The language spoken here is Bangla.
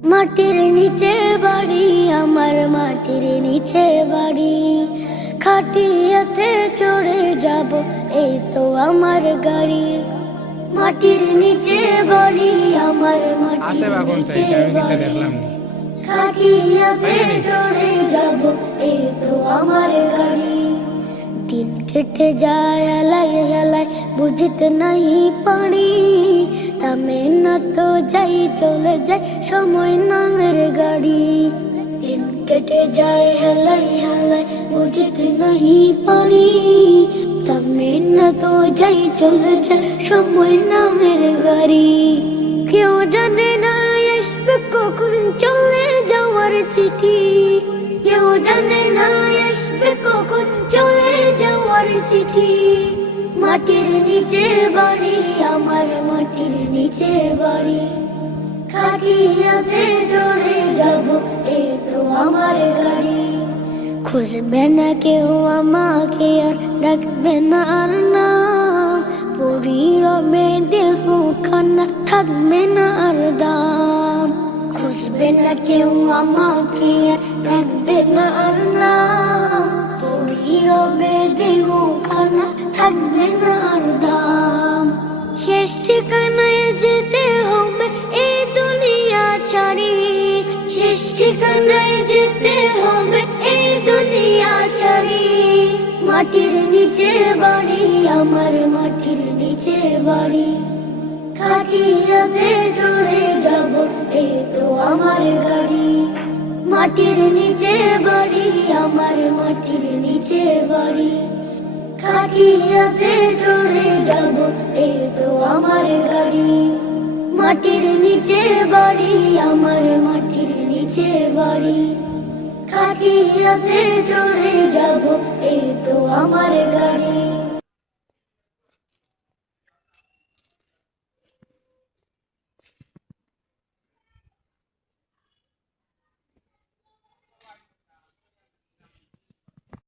মাটির নিচে বাড়ি আমার, মাটির নিচে বাড়ি, খাটিয়াতে চড়ে যাব এই তো আমার গাড়ি। মাটির নিচে বাড়ি আমার, মাটির নিচে বাড়ি, খাটিয়াতে চড়ে যাব এই তো আমার গাড়ি। দিন কেটে যায় এলাই এলাই, বুঝতে নাই পারি, থামে না তো যাই চলে যায় সময় নামের গাড়ি। দিন কেটে যায় হেলাই হেলাই, বুঝতে নাই পারি, থামে না তো যাই চলে যায় সময় নামের গাড়ি। কেউ জানে না আসবে কখন চলে যাওয়ার চিঠি, কেউ জানে না আসবে কখন চলে যাওয়ার চিঠি। মাটির নিচে বাড়ি আমার, মাটির নিচে বাড়ি, খাটিয়াতে চড়ে যাব এই তো আমার গাড়ি। খুঁজবে না কেউ আমাকে আর ডাকবে না আর নাম, পরি রবে দেহ খানা থাকবে না আর দাম। খুঁজবে না কেউ আমাকে আর ডাকবে না আর নাম, পরি রবে দেহ খানা থাকবে না আর দাম। শেষ ঠিকানায় যেতে হবে এই দুনিয়া ছাড়ি, শেষ ঠিকানায় যেতে হবে এই দুনিয়া ছাড়ি। মাটির নিচে বাড়ি আমার, মাটির নিচে বাড়ি, খাটিয়াতে চড়ে যাব এই তো আমার গাড়ি। মাটির নিচে বাড়ি আমার, মাটির নিচে বাড়ি, খাটিয়াতে চড়ে যাব এই তো আমার গাড়ি। মাটির নিচে বাড়ি আমার, মাটির নিচে বাড়ি, খাটিয়াতে চড়ে যাব এই তো আমার গাড়ি।